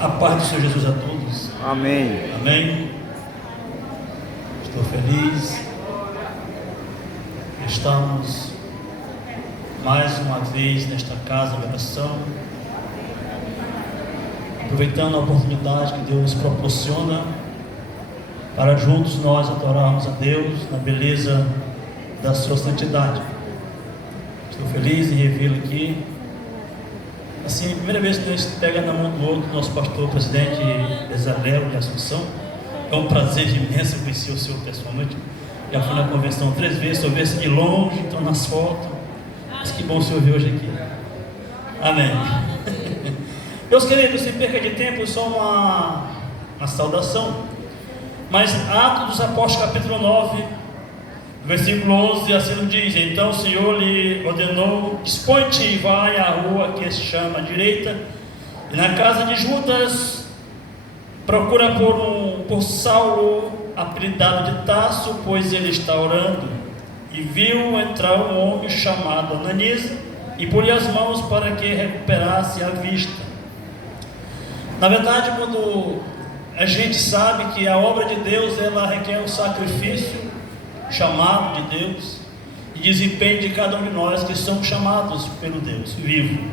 A paz do Senhor Jesus a todos. Amém. Amém. Estou feliz. Estamos mais uma vez nesta casa de oração, aproveitando a oportunidade que Deus proporciona para juntos nós adorarmos a Deus na beleza da sua santidade. Estou feliz em revê-lo aqui. Assim, a primeira vez que Deus pega na mão do outro, nosso pastor, presidente Bezalel de Assunção. É um prazer imenso conhecer o senhor pessoalmente. Já fui na convenção 3 vezes, estou vendo de longe, estou nas fotos. Mas que bom o senhor ver hoje aqui. Amém. Meus queridos, sem perca de tempo, só uma saudação. Mas Atos dos Apóstolos, capítulo 9, versículo 11, assim nos diz: então o Senhor lhe ordenou: dispõe-te e vai à rua que se chama à direita, e na casa de Judas procura por Saulo, apelidado de Tarso, pois ele está orando. E viu entrar um homem chamado Ananias, e pôs-lhe as mãos para que recuperasse a vista. Na verdade, quando a gente sabe que a obra de Deus, ela requer um sacrifício, chamado de Deus, e desempenho de cada um de nós que somos chamados pelo Deus vivo.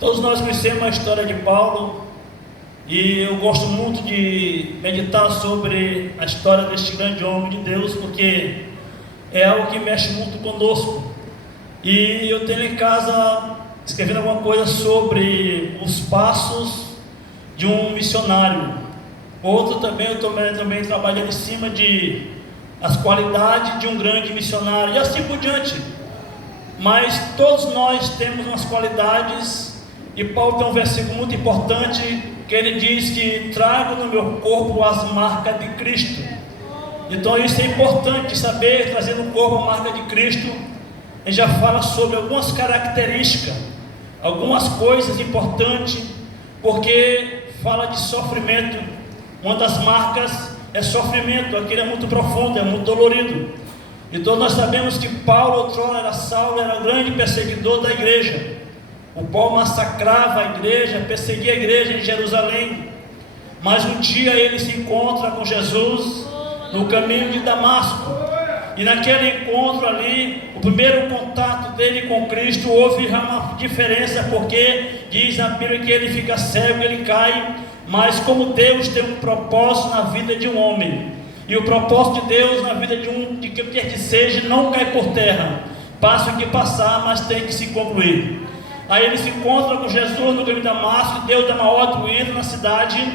Todos nós conhecemos a história de Paulo, e eu gosto muito de meditar sobre a história deste grande homem de Deus, porque é algo que mexe muito conosco. E eu tenho em casa escrevendo alguma coisa sobre os passos de um missionário. Outro também, eu estou também trabalhando em cima de as qualidades de um grande missionário, e assim por diante. Mas todos nós temos umas qualidades, e Paulo tem um versículo muito importante, que ele diz que trago no meu corpo as marcas de Cristo. Então isso é importante saber, trazer no corpo a marca de Cristo. Ele já fala sobre algumas características, algumas coisas importantes, porque fala de sofrimento. Uma das marcas é sofrimento, aquele é muito profundo, é muito dolorido. Então nós sabemos que Paulo, outrora era Saulo, era o grande perseguidor da igreja. O Paulo massacrava a igreja, perseguia a igreja em Jerusalém. Mas um dia ele se encontra com Jesus no caminho de Damasco. E naquele encontro ali, o primeiro contato dele com Cristo, houve uma diferença, porque diz a Bíblia que ele fica cego, ele cai. Mas como Deus tem um propósito na vida de um homem, e o propósito de Deus na vida de que quer que seja, não cai por terra. Passa o que passar, mas tem que se concluir. Aí ele se encontra com Jesus no caminho de Damasco. Deus dá uma ordem: entra na cidade,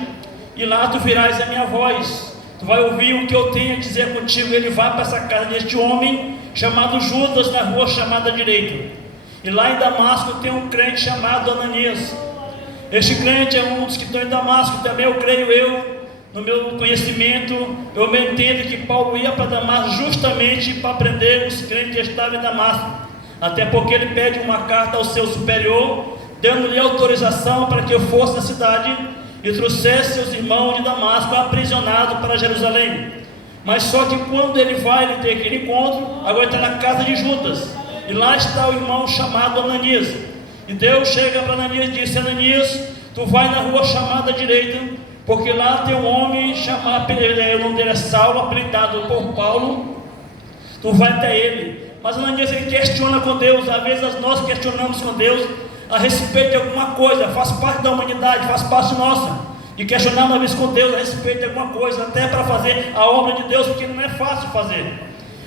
e lá tu virás a minha voz, tu vai ouvir o que eu tenho a dizer contigo. Ele vai para essa casa deste homem chamado Judas, na rua chamada direita. E lá em Damasco tem um crente chamado Ananias. Este crente é um dos que estão em Damasco também. Eu creio, no meu conhecimento, eu me entendo que Paulo ia para Damasco justamente para prender os crentes que estavam em Damasco. Até porque ele pede uma carta ao seu superior, dando-lhe autorização para que eu fosse na cidade e trouxesse seus irmãos de Damasco aprisionados para Jerusalém. Mas só que quando ele vai, ele tem aquele encontro, agora está na casa de Judas, e lá está o irmão chamado Ananias. E Deus chega para Ananias e diz: Ananias, tu vai na rua chamada direita, porque lá tem um homem chamado, o nome dele é Saulo, apelidado por Paulo. Tu vai até ele. Mas Ananias, ele questiona com Deus. Às vezes nós questionamos com Deus a respeito de alguma coisa, faz parte da humanidade, faz parte nossa, e questionar uma vez com Deus a respeito de alguma coisa, até para fazer a obra de Deus, porque não é fácil fazer.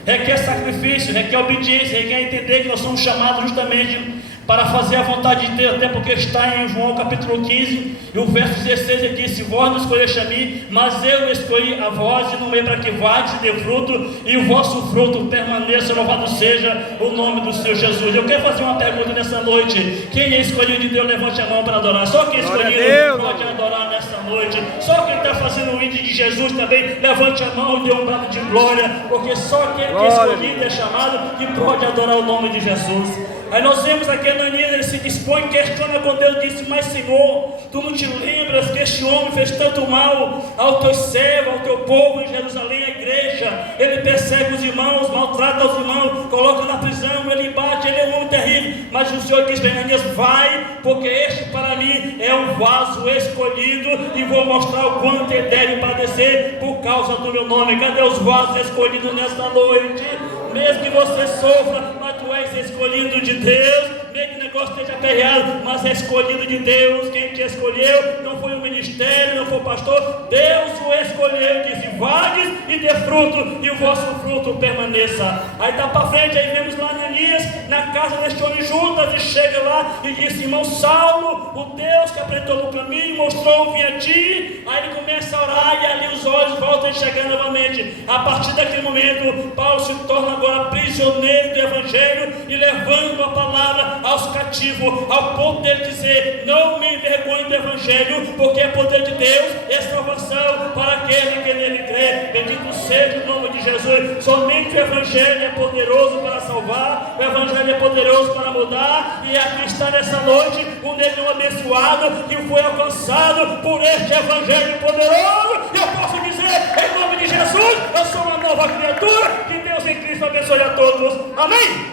Requer sacrifício, requer obediência, requer entender que nós somos chamados justamente para fazer a vontade de Deus, até porque está em João capítulo 15, e o verso 16, ele diz: se vós não escolheste a mim, mas eu escolhi a vós, e não é para que vades e dê fruto, e o vosso fruto permaneça, louvado seja o nome do Senhor Jesus. Eu quero fazer uma pergunta nessa noite: quem é escolhido de Deus, levante a mão para adorar. Só quem é escolhido pode adorar nessa noite. Só quem está fazendo o índio de Jesus também, levante a mão e dê um brado de glória, porque só quem é escolhido é chamado que pode adorar o nome de Jesus. Aí nós vemos aqui Ananias, ele se dispõe, questiona com Deus, disse: mas Senhor, tu não te lembras que este homem fez tanto mal ao teu servo, ao teu povo em Jerusalém, a igreja? Ele persegue os irmãos, maltrata os irmãos, coloca na prisão, ele bate, ele é um homem terrível. mas o Senhor diz para Ananias: vai, porque este para mim é um vaso escolhido, e vou mostrar o quanto ele deve padecer por causa do meu nome. Cadê os vasos escolhidos nesta noite? Mesmo que você sofra, mas tu és escolhido de Deus. Mesmo que o negócio esteja aperreado, mas é escolhido de Deus. Quem te escolheu não foi o ministério, não foi o pastor. Deus o escolheu, disse: vades e dê fruto, e o vosso fruto permaneça. Aí está para frente, aí vemos lá Ananias na casa deste homem Judas, e chega lá e disse: irmão Saulo, o Deus que apresentou no caminho, mostrou, vim a ti. Aí ele começa a orar, e ali os olhos voltam a enxergar novamente. A partir daquele momento, Paulo se torna agora prisioneiro do Evangelho, e levando a palavra aos cativos, ao ponto dele dizer: não me envergonhe do Evangelho, porque é poder de Deus, é salvação para aquele que nele crê. Bendito seja o nome de Jesus. Somente o Evangelho é poderoso para salvar, o Evangelho é poderoso para mudar, e aqui está nessa noite um negão abençoado que foi alcançado por este Evangelho poderoso. E eu posso dizer, em nome de Jesus, eu sou uma nova criatura. Que Deus em Cristo abençoe a todos. Amém.